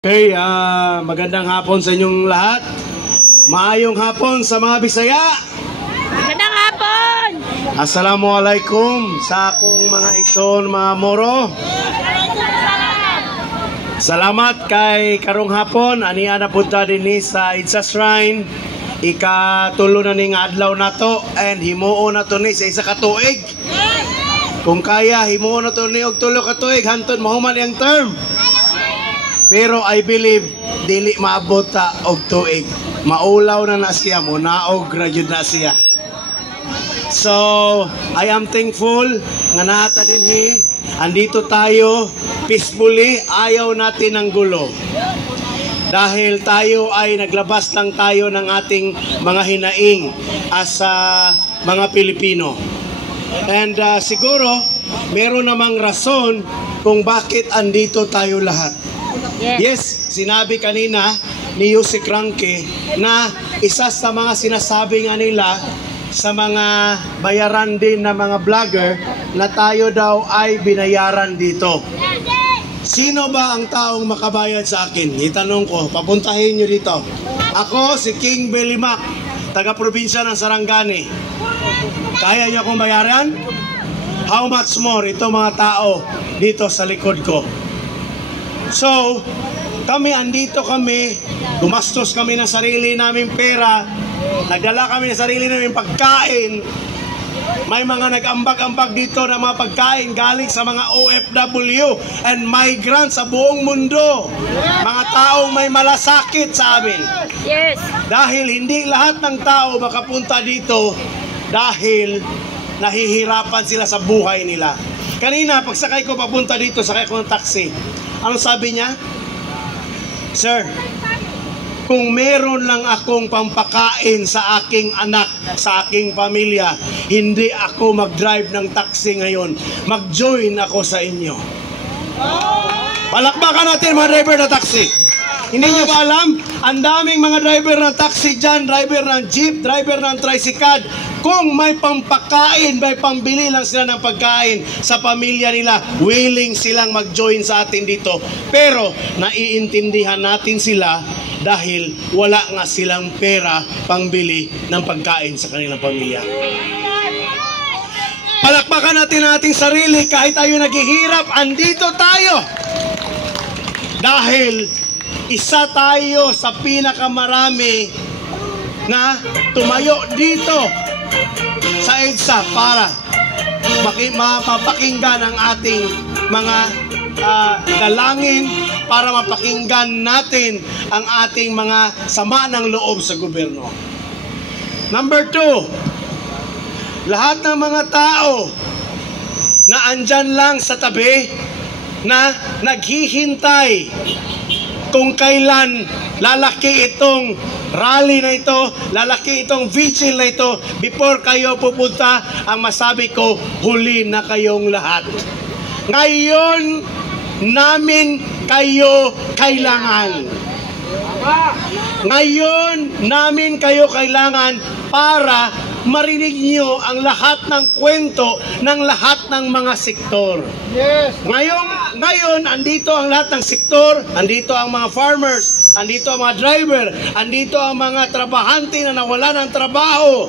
Okay, magandang hapon sa inyong lahat. Maayong hapon sa mga Bisaya. Magandang hapon. Assalamualaikum sa akong mga ikon, mga Moro. Salamat kay karong hapon. Aniya na punta din sa Idsa Shrine. Ikatulo na ning adlaw nato and himuo na to ni sa isa ka tuig. Kung kaya himuo na to ni og tulo ka tuig hantod mahuman ang term. Pero I believe dili maabot ta og tuig. Maulaw na siya mo, naog graduate na siya. So, I am thankful nga nata dinhi. Andito tayo peacefully, ayaw natin ng gulo. Dahil tayo ay naglabas lang tayo ng ating mga hinaing as mga Pilipino. And siguro meron namang rason kung bakit andito tayo lahat. Yes, sinabi kanina ni Yussi Cranke na isa sa mga sinasabi nga nila sa mga bayaran din na mga vlogger na tayo daw ay binayaran dito. Sino ba ang taong makabayad sa akin? Itanong ko, papuntahin nyo dito. Ako si King Belimac, taga-probinsya ng Sarangani. Kaya nyo akong bayaran? How much more ito mga tao dito sa likod ko? So, andito kami, gumastos kami ng sarili naming pera, nagdala kami ng sarili naming pagkain. May mga nag-ambag-ambag dito ng mga pagkain galing sa mga OFW and migrants sa buong mundo. Mga taong may malasakit sa amin. Yes. Dahil hindi lahat ng tao makapunta dito dahil nahihirapan sila sa buhay nila. Kanina, pagsakay ko papunta dito, sakay ko ng taxi. Ano sabi niya? Sir, kung meron lang akong pampakain sa aking anak, sa aking pamilya, hindi ako mag-drive ng taxi ngayon. Mag-join ako sa inyo. Palakpakan natin mga driver na taxi. Hindi nyo ba alam? Ang daming mga driver ng taxi dyan, driver ng jeep, driver ng tricycad. Kung may pampakain, may pambili lang sila ng pagkain sa pamilya nila, willing silang mag-join sa atin dito. Pero naiintindihan natin sila dahil wala nga silang pera pangbili ng pagkain sa kanilang pamilya. Palakpakan natin ang ating sarili kahit tayo naghihirap, andito tayo. Dahil isa tayo sa pinakamarami na tumayo dito sa EDSA para mapapakinggan ang ating mga dalangin, para mapakinggan natin ang ating mga sama ng loob sa gobyerno. Number 2, lahat ng mga tao na andyan lang sa tabi na naghihintay kung kailan lalaki itong rally na ito, lalaki itong vigil na ito, before kayo pupunta, ang masabi ko, huli na kayong lahat. Ngayon namin kayo kailangan. Ngayon namin kayo kailangan para marinig niyo ang lahat ng kwento ng lahat ng mga sektor. Yes. Ngayon, andito ang lahat ng sektor, andito ang mga farmers, andito ang mga driver, andito ang mga trabahante na nawala ng trabaho,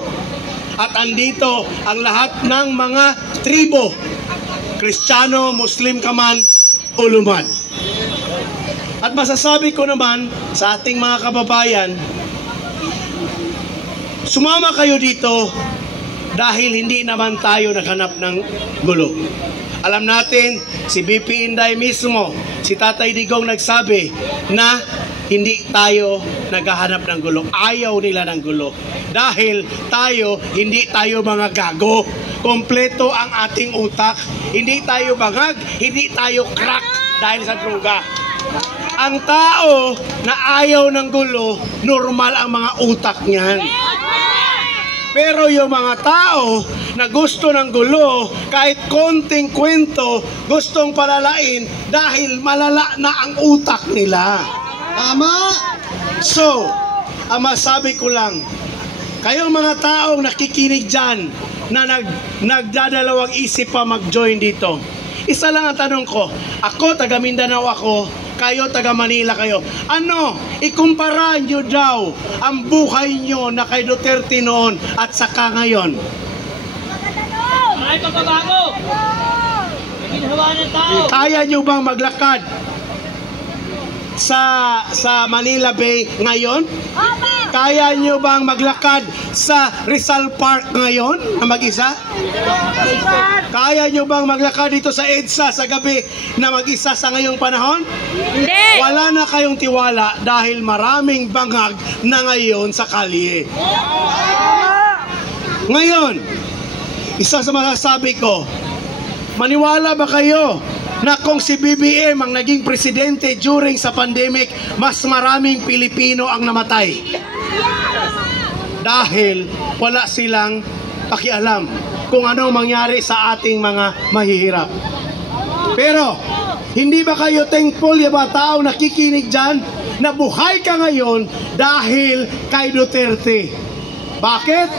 at andito ang lahat ng mga tribo, Kristiyano, Muslim ka man, o luman. At masasabi ko naman sa ating mga kababayan, sumama kayo dito dahil hindi naman tayo naghanap ng gulo. Alam natin, si BP Inday mismo, si Tatay Digong nagsabi na hindi tayo naghahanap ng gulo. Ayaw nila ng gulo. Dahil hindi tayo mga gago. Kompleto ang ating utak. Hindi tayo bangag, hindi tayo crack dahil sa droga. Ang tao na ayaw ng gulo, normal ang mga utak niyan. Pero yung mga tao na gusto ng gulo, kahit konting kwento, gustong palalain dahil malala na ang utak nila. Tama? So, ang masabi ko lang, kayong mga taong nakikinig dyan na nagdadalawang isip pa mag-join dito, isa lang ang tanong ko, ako taga Mindanao ako, kayo taga Manila kayo. Ano, ikumpara nyo daw ang buhay nyo na kay Duterte noon at saka ngayon. Ay, pagbabago! Ginawa ng tao! Kaya nyo bang maglakad sa Manila Bay ngayon? Kaya nyo bang maglakad sa Rizal Park ngayon na mag-isa? Kaya nyo bang maglakad dito sa EDSA sa gabi na mag-isa sa ngayong panahon? Hindi! Wala na kayong tiwala dahil maraming bangag na ngayon sa kalye. Ngayon, isa sa masasabi ko, maniwala ba kayo na kung si BBM ang naging presidente during sa pandemic, mas maraming Pilipino ang namatay? Dahil wala silang pakialam kung ano mangyari sa ating mga mahihirap. Pero, hindi ba kayo thankful yung mga tao nakikinig dyan na buhay ka ngayon dahil kay Duterte? Bakit?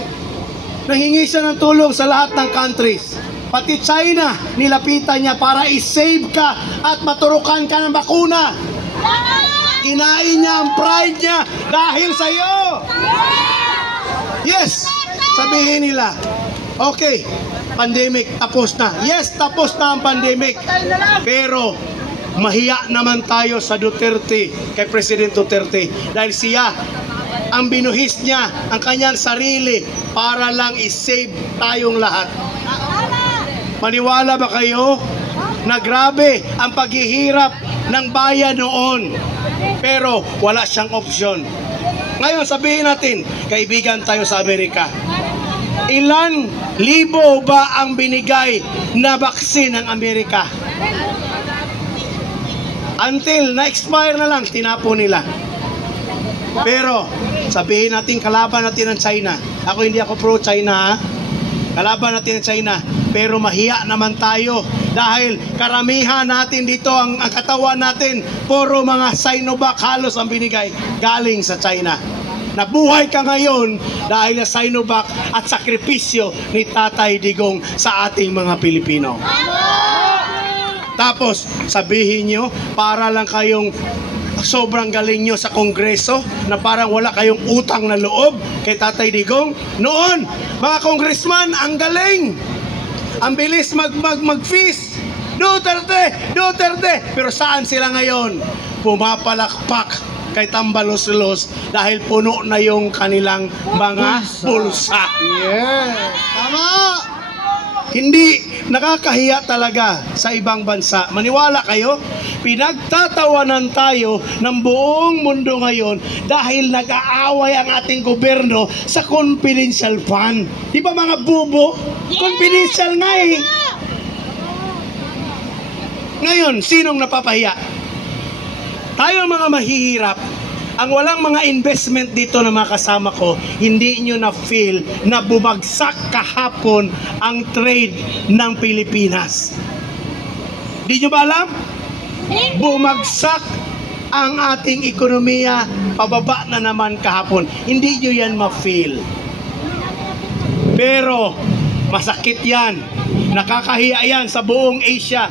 Nanghingi siya ng tulong sa lahat ng countries. Pati China, nilapitan niya para i-save ka at maturukan ka ng bakuna. Kinain niya ang pride niya dahil sa'yo. Yes, sabihin nila, okay, pandemic tapos na. Yes, tapos na ang pandemic. Pero mahiya naman tayo sa Duterte, kay President Duterte, dahil siya ang binuhis niya ang kanyang sarili para lang i-save tayong lahat. Maniwala ba kayo na grabe ang paghihirap ng bayan noon, pero wala siyang opsyon? Ngayon sabihin natin, kaibigan tayo sa Amerika, ilan libo ba ang binigay na baksin ng Amerika? Until na-expire na lang, tinapon nila. Pero sabihin natin, kalaban natin ang China. Ako hindi ako pro-China, ha? Kalaban natin ang China. Pero mahiya naman tayo dahil karamihan natin dito, ang katawan natin, puro mga Sinovac halos ang binigay galing sa China. Nabuhay ka ngayon dahil na Sinovac at sakripisyo ni Tatay Digong sa ating mga Pilipino. Tapos sabihin nyo, para lang kayong sobrang galing nyo sa Kongreso na parang wala kayong utang na loob kay Tatay Digong. Noon, mga congressman, ang galing. Ang bilis mag-feast. Duterte! Duterte! Pero saan sila ngayon? Pumapalakpak kay Tambalos-los dahil puno na yung kanilang mga bulsa. Yeah. Tama! Hindi, nakakahiya talaga sa ibang bansa. Maniwala kayo, pinagtatawanan tayo ng buong mundo ngayon dahil nag-aaway ang ating gobyerno sa confidential fund. Di ba mga bubo? Confidential nga eh. Ngayon, sinong napapahiya? Tayo mga mahihirap, ang walang mga investment dito na mga kasama ko, hindi nyo na-feel na bumagsak kahapon ang trade ng Pilipinas. Di nyo ba alam? Bumagsak ang ating ekonomiya, pababa na naman kahapon. Hindi nyo yan ma-feel. Pero masakit yan. Nakakahiya yan sa buong Asia.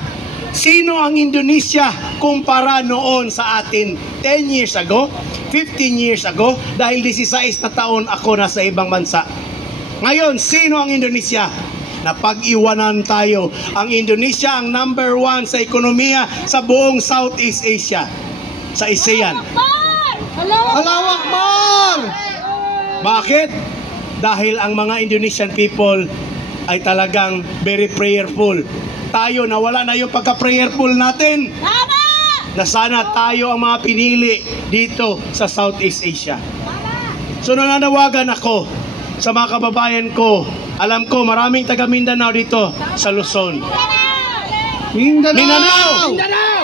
Sino ang Indonesia kumpara noon sa atin 10 years ago, 15 years ago, dahil 16 na taon ako nasa ibang bansa. Ngayon, sino ang Indonesia? Napag-iwanan tayo. Ang Indonesia ang number 1 sa ekonomiya sa buong Southeast Asia. Sa ASEAN. Allahu Akbar! Bakit? Dahil ang mga Indonesian people ay talagang very prayerful. Tayo, nawala na yung pagka-prayerful natin. Na sana tayo ang mga pinili dito sa Southeast Asia. So nananawagan ako sa mga kababayan ko. Alam ko maraming taga Mindanao dito sa Luzon. Mindanao! Mindanao!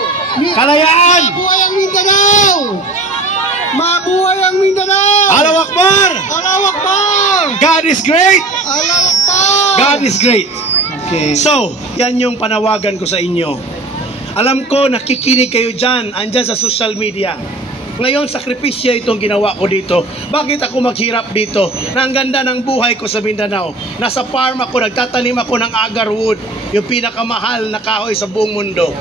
Kalayaan! Mabuhay ang Mindanao! Mabuhay ang Mindanao! Allahu Akbar! Allahu Akbar! God is great! Allahu Akbar! God is great! Okay. So, yan yung panawagan ko sa inyo. Alam ko, nakikinig kayo dyan, andyan sa social media. Ngayon, sakripisyo itong ginawa ko dito. Bakit ako maghirap dito? Na ang ganda ng buhay ko sa Mindanao. Nasa farm ako, nagtatanim ako ng agarwood, yung pinakamahal na kahoy sa buong mundo.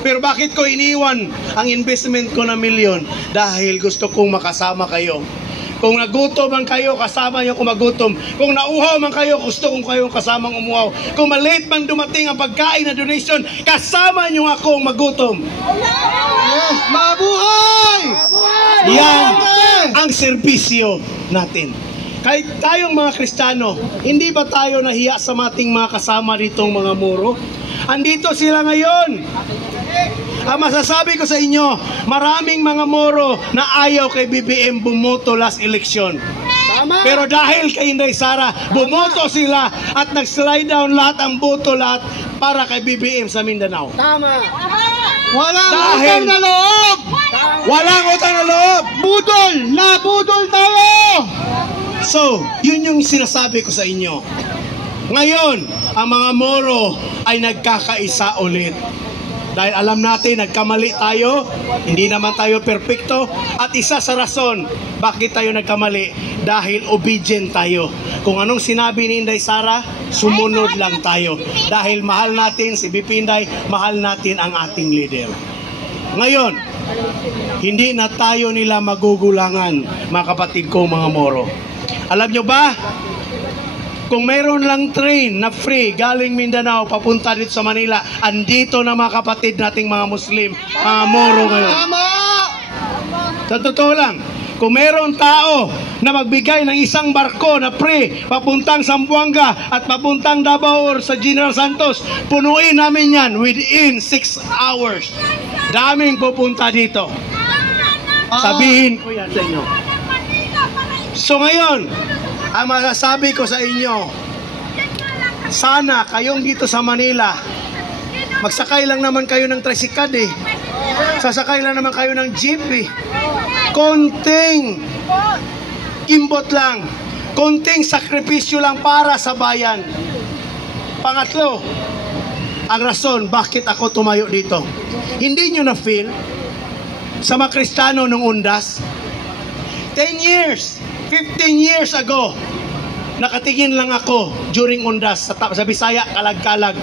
Pero bakit ko iniwan ang investment ko na milyon? Dahil gusto kong makasama kayo. Kung nagutom man kayo, kasama niyo kung magutom. Kung nauhaw man kayo, gusto kong kayong kasamang umuhaw. Kung malate man dumating ang pagkain na donation, kasama niyo akong magutom. Yes, mabuhay! Yan ang serbisyo natin. Kahit tayong mga Kristiyano, hindi ba tayo nahiya sa ating mga kasama ditong mga Moro? Andito sila ngayon. Ang masasabi ko sa inyo, maraming mga Moro na ayaw kay BBM bumoto last election. Tama! Pero dahil kay Inday Sara, bumoto sila at nag-slide down lahat ang boto lahat para kay BBM sa Mindanao. Tama! Walang Dahil- utang na loob! Walang utang na loob! Budol! Nabudol tayo! So, yun yung sinasabi ko sa inyo. Ngayon, ang mga Moro ay nagkakaisa ulit. Dahil alam natin, nagkamali tayo, hindi naman tayo perfecto, at isa sa rason, bakit tayo nagkamali? Dahil obedient tayo. Kung anong sinabi ni Inday Sara, sumunod lang tayo. Dahil mahal natin si BP Inday, mahal natin ang ating leader. Ngayon, hindi na tayo nila magugulangan, mga kapatid ko, mga Moro. Alam nyo ba? Kung mayroon lang train na free galing Mindanao papunta dito sa Manila, andito na mga kapatid nating mga Muslim, mga Moro ngayon. Tama! Sa totoo lang, kung mayroon tao na magbigay ng isang barko na free papuntang Zamboanga at papuntang Davao or sa General Santos, punuin namin yan within 6 hours. Daming pupunta dito. Sabihin ko yan sa inyo. So ngayon, ang masasabi ko sa inyo, sana kayong dito sa Manila, magsakay lang naman kayo ng tricycad eh. Sasakay lang naman kayo ng jeep eh. Konting kimbot lang. Konting sakripisyo lang para sa bayan. Pangatlo, ang rason bakit ako tumayo dito. Hindi nyo na-feel sa mga Kristiyano nung undas? 10 years, 15 years ago, nakatingin lang ako during undas sa Bisaya, Kalag-Kalag.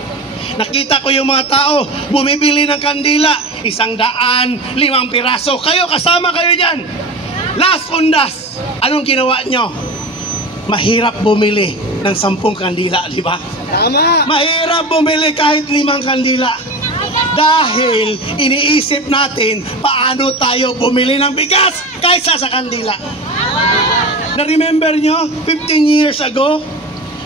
Nakita ko yung mga tao bumibili ng kandila, 100, 5 piraso. Kayo, kasama kayo dyan. Last undas, anong ginawa nyo? Mahirap bumili ng 10 kandila, di ba? Tama! Mahirap bumili kahit 5 kandila. Dahil iniisip natin paano tayo bumili ng bigas kaysa sa kandila. Na-remember nyo, 15 years ago,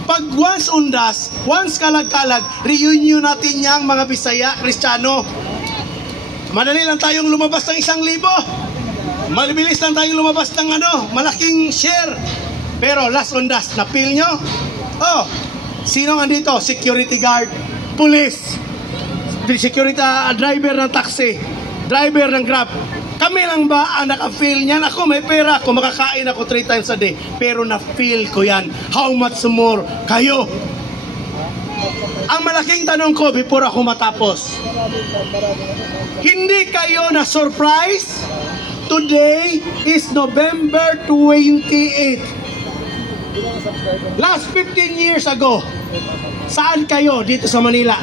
pag once undas, once Kalag-Kalag, reunion natin yang mga Bisaya, Kristiyano. Madali lang tayong lumabas ng 1,000. Mabilis lang tayong lumabas ng malaking share. Pero last undas, na-feel nyo? Oh, sino nga dito? Security guard, police, security driver ng taxi, driver ng Grab. Kami lang ba ang naka-feel niyan? Ako may pera ako, makakain ako 3 times a day. Pero na-feel ko yan. How much more kayo? Ang malaking tanong ko before ako matapos, hindi kayo na-surprise? Today is November 28. Last 15 years ago, saan kayo dito sa Manila?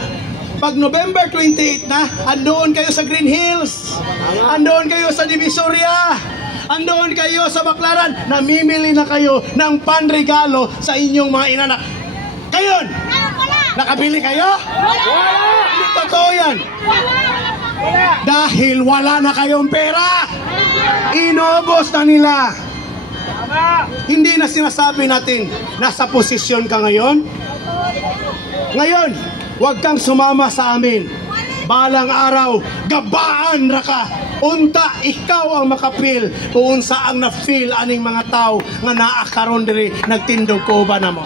Pag November 28 na, andoon kayo sa Green Hills, andoon kayo sa Divisoria, andoon kayo sa Baclaran, namimili na kayo ng panregalo sa inyong mga inanak. Kayon! Nakabili kayo? Hindi totoo yan. Dahil wala na kayong pera. Inubos na nila. Hindi na sinasabi natin, nasa posisyon ka ngayon. Ngayon, huwag kang sumama sa amin. Balang araw, gabaan ra ka. Unta, ikaw ang makapil kung saang na-feel aning mga tao nga naakaron diri nagtindog ko ba na mo.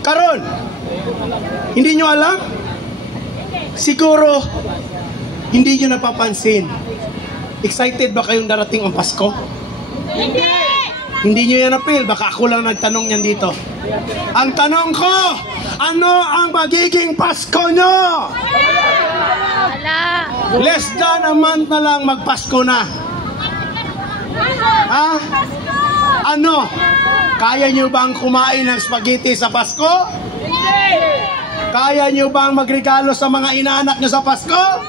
Karon, hindi nyo alam? Siguro, hindi nyo napapansin. Excited ba kayong darating ang Pasko? Hindi! Hindi nyo yan na-feel. Baka ako lang nagtanong yan dito. Ang tanong ko, ano ang magiging Pasko nyo? Wala! Less than a month na lang magpasko na. Ha? Ano? Kaya nyo bang kumain ng spaghetti sa Pasko? Hindi! Kaya nyo bang magregalo sa mga inaanak nyo sa Pasko?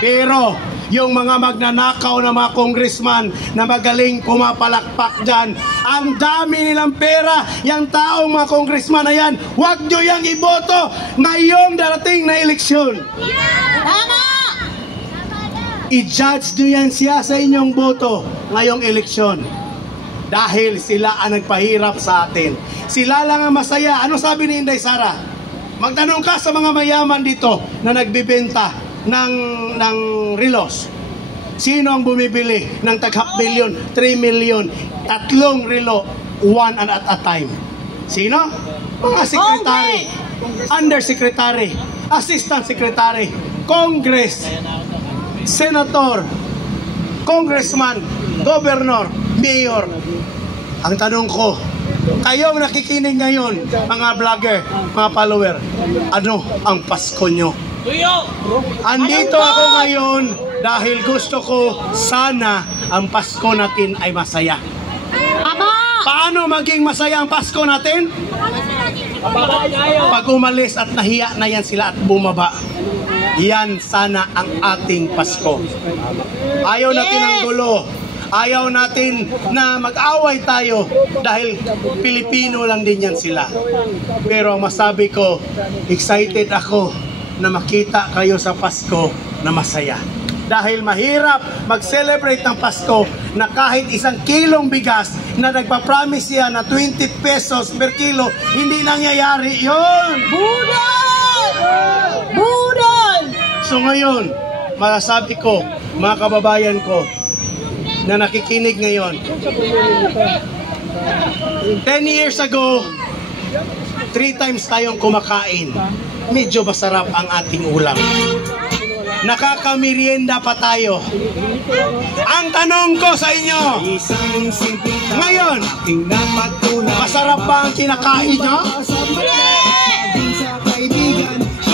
Pero yung mga magnanakaw na mga congressman na magaling pumapalakpak dyan, ang dami nilang pera, yung taong mga congressman na yan, huwag nyo yang iboto ngayong darating na eleksyon. Tama! I-judge nyo yan siya sa inyong boto ngayong eleksyon. Dahil sila ang nagpahirap sa atin. Sila lang ang masaya. Ano sabi ni Inday Sara? Magtanong ka sa mga mayaman dito na nagbibenta ng relos. Sino ang bumibili ng tag-half billion, 3 million, 3 relo, one and at a time? Sino? Mga secretary, undersecretary, assistant secretary, congress, senator, congressman, governor, mayor. Ang tanong ko, kayong nakikinig ngayon, mga vlogger, mga follower, ano ang Pasko nyo? Andito ako ngayon dahil gusto ko sana ang Pasko natin ay masaya. Paano maging masaya ang Pasko natin? Pag umalis at nahiya na yan sila at bumaba. Yan sana ang ating Pasko. Ayaw natin ang gulo. Ayaw natin na mag-away tayo dahil Pilipino lang din yan sila. Pero masabi ko, excited ako na makita kayo sa Pasko na masaya. Dahil mahirap mag-celebrate ng Pasko na kahit 1 kilong bigas na nagpa-promise yan na 20 pesos per kilo, hindi nangyayari yun. Budol! Budol! So ngayon, masasabi ko, mga kababayan ko, na nakikinig ngayon, 10 years ago, 3 times tayong kumakain. Medyo masarap ang ating ulam. Nakakamerienda pa tayo. Ang tanong ko sa inyo, ngayon, masarap ba ang kinakain nyo?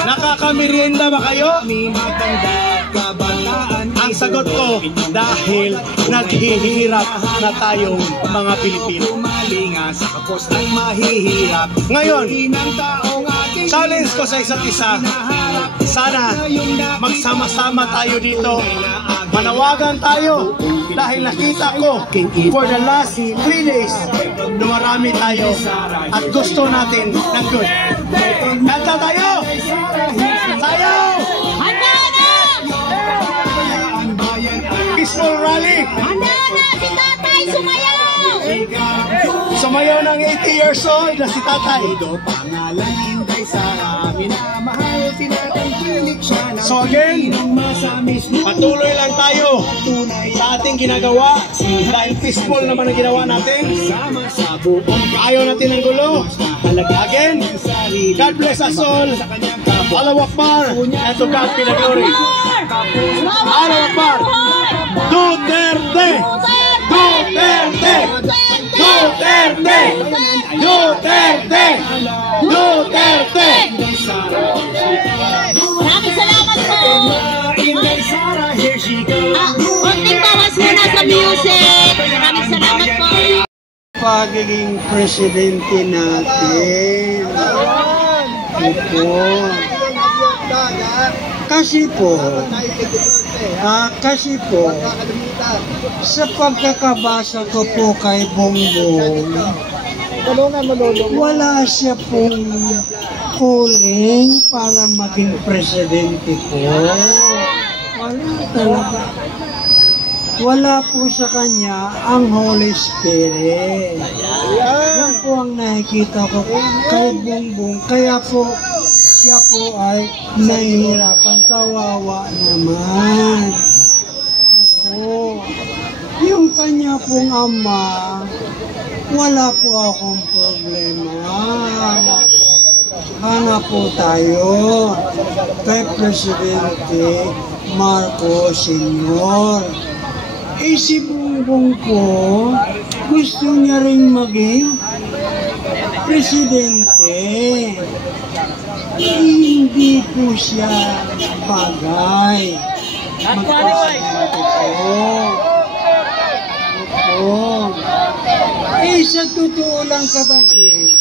Nakakamerienda ba kayo? Ang sagot ko, dahil naghihirap na tayong mga Pilipino. Ngayon, challenge ko sa isa't isa, sana magsama-sama tayo dito, manawagan tayo, dahil nakita ko for the last 3 days na marami tayo at gusto natin ng good. Kanta tayo! Sayaw! Handa na! Peaceful rally! Handa na! Si Tatay sumayaw! Sumayaw ng 80 years old na si Tatay. So again, patuloy lang tayo sa ating ginagawa dahil peaceful naman ang ginawa natin. Ayaw natin ng gulo. Again, God bless us all. Allahu Akbar, and to God be the glory. Allahu Akbar. Duterte! Duterte! Duterte! Duterte! Duterte! Maraming salamat po! Konting bawas muna sa music. Maraming salamat po. Pagiging presidente natin. Ito. Kasi po, sa pagkakabasa ko po kay Bongbong, wala siya pong calling para maging presidente po. Wala talaga. Wala po sa kanya ang Holy Spirit. Yan po ang nakikita ko kay Bongbong. Kaya po, siya po ay nahihirapan, kawawa naman. Opo. Yung kanya pong ama, wala po akong problema. Hanap po tayo kay Presidente Marcos Sr. Si Bongbong po, gusto niya rin maging presidente. Hindi po siya bagay. Magpresidente po. Opo. Sa totoo lang kapatid,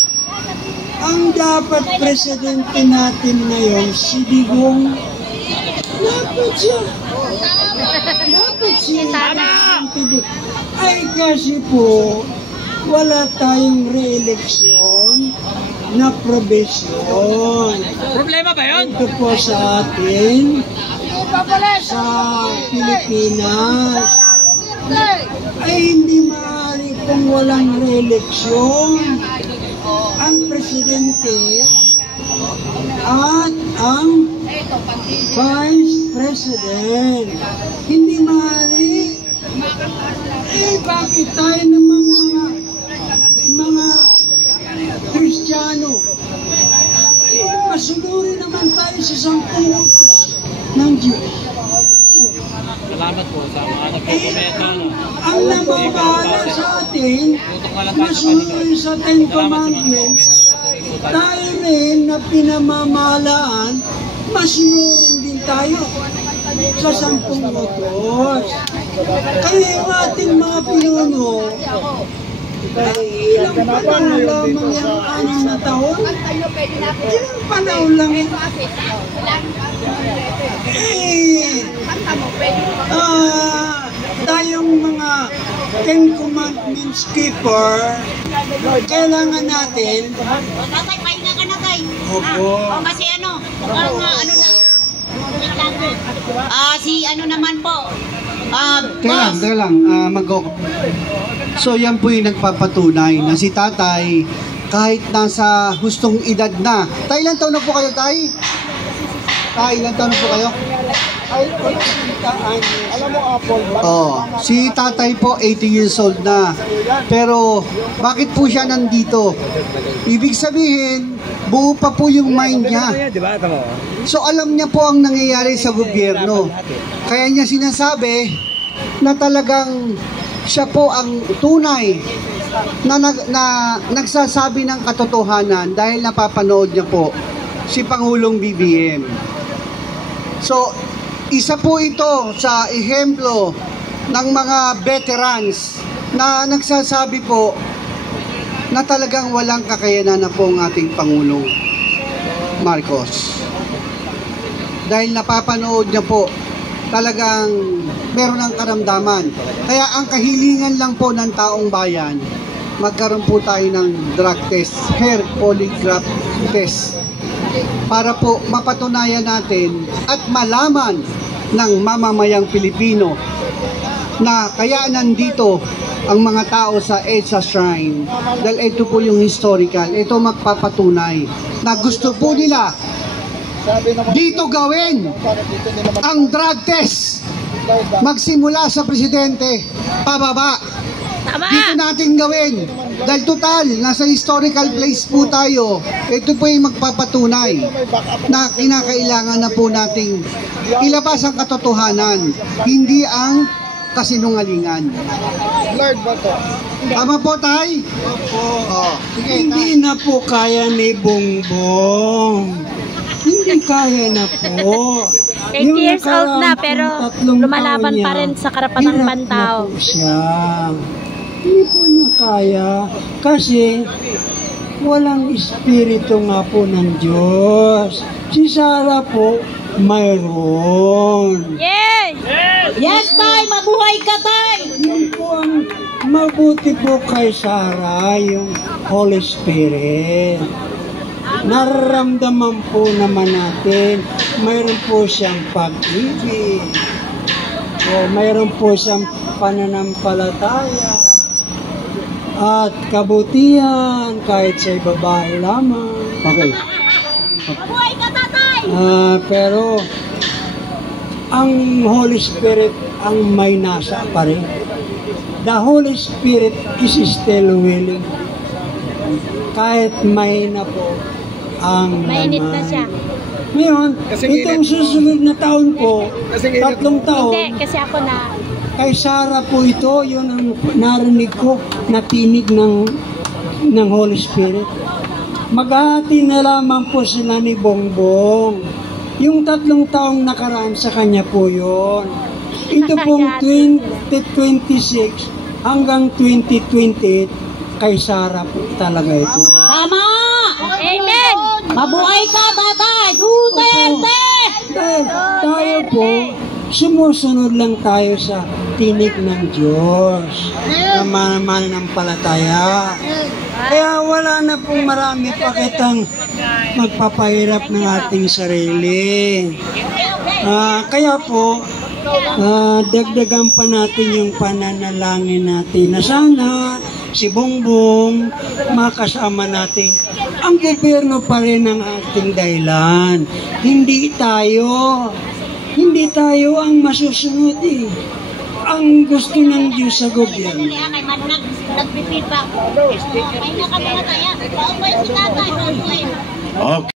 ang dapat presidente natin ngayon, si Digong, dapat siya presidente. Ay kasi po, wala tayong re-eleksyon na probesyon. Problema ba yun? Ito po sa atin, sa Pilipinas, ay hindi maaari kung walang re-eleksyon ang presidente at ang vice president. Hindi maaari. Bakit tayo naman mga Kristiyano? Masunuri naman tayo sa 10 utos ng Diyos. Salamat po sa mga nagkokomento. Ang namamahala sa atin, masunuri sa 10 Commandments, tayo rin na pinamamahalaan, masunurin din tayo sa 10 utos. Kaya yung ating mga pinuno, ay ilang panahon lamang yung 6 na taon? Ilang panahon lang yun? Tayong mga 10 Commandments keeper, kailangan natin. Tatay, pahinga ka na, tay. Opo. Kasi si ano naman po. Teka lang, So yan po yung nagpapatunay na si tatay, kahit nasa hustong edad na. Tay, ilang taon na po kayo, tay? Tay, ilang taon na po kayo? Alam mo, Apple ba? Oh, si tatay po 80 years old na. Pero bakit po siya nandito? Ibig sabihin, buo pa po yung mind niya. So alam niya po ang nangyayari sa gobyerno. Kaya niya sinasabi na talagang siya po ang tunay na nagsasabi ng katotohanan dahil napapanood niya po si Pangulong BBM. So, isa po ito sa ehemplo ng mga veterans na nagsasabi po na talagang walang kakayanan na po ang ating Pangulong Marcos. Dahil napapanood niya po talagang meron ng karamdaman. Kaya ang kahilingan lang po ng taong bayan, magkaroon po tayo ng drug test, hair polygraph test, para po mapatunayan natin at malaman ng mamamayang Pilipino na kaya nandito ang mga tao sa EDSA Shrine. Dahil ito po yung historical, ito magpapatunay na gusto po nila dito gawin ang drug test. Magsimula sa presidente pababa. Dito natin gawin. Dahil total, nasa historical place po tayo. Ito po yung magpapatunay na kinakailangan na po nating ilabas ang katotohanan, hindi ang kasinungalingan. Lord ba to? Tama po, tay? Oh, hindi na po kaya ni Bongbong. Hindi kaya na po. 8 years old na pero lumalaban pa rin sa karapatang pantao. Hindi po na kaya kasi walang espiritu nga po ng Diyos. Si Sarah po mayroon. Yes! Yes, tay! Mabuhay ka, tay! Yun po ang mabuti po kay Sarah, yung Holy Spirit. Nararamdaman po naman natin, mayroon po siyang pag-ibig. O mayroon po siyang pananampalataya. At kabutihan kahit sa babae lamang. Okay. Mabuhay ka, tatay! Pero ang Holy Spirit ang may nasa pa rin. The Holy Spirit is still willing. Kahit may na po ang Mainit na siya. Ngayon, itong susunod na taon po, 3 taon, Hindi, kasi ako na... kay Sarah po ito, yun ang narinig ko, natinig ng Holy Spirit. Maghahati na lamang po sila ni Bongbong. Yung 3 taong nakaraan sa kanya po yun. Ito pong 2026 hanggang 2028, kay Sarah po talaga ito. Tama! Amen! Mabuhay ka, Tatay Duterte! Dahil tayo po, sumusunod lang tayo sa tinig ng Diyos na mananampalataya. Kaya wala na pong marami pa kitang magpapahirap ng ating sarili. Kaya po, dagdagan pa natin yung pananalangin natin na sana si Bongbong makasama natin. Ang gobyerno pa rin ang ating dahilan. Hindi tayo ang masusunod eh. Ang gusto ng Diyos sa gobyerno. Nag-feedback. May nakamata yan. Okay.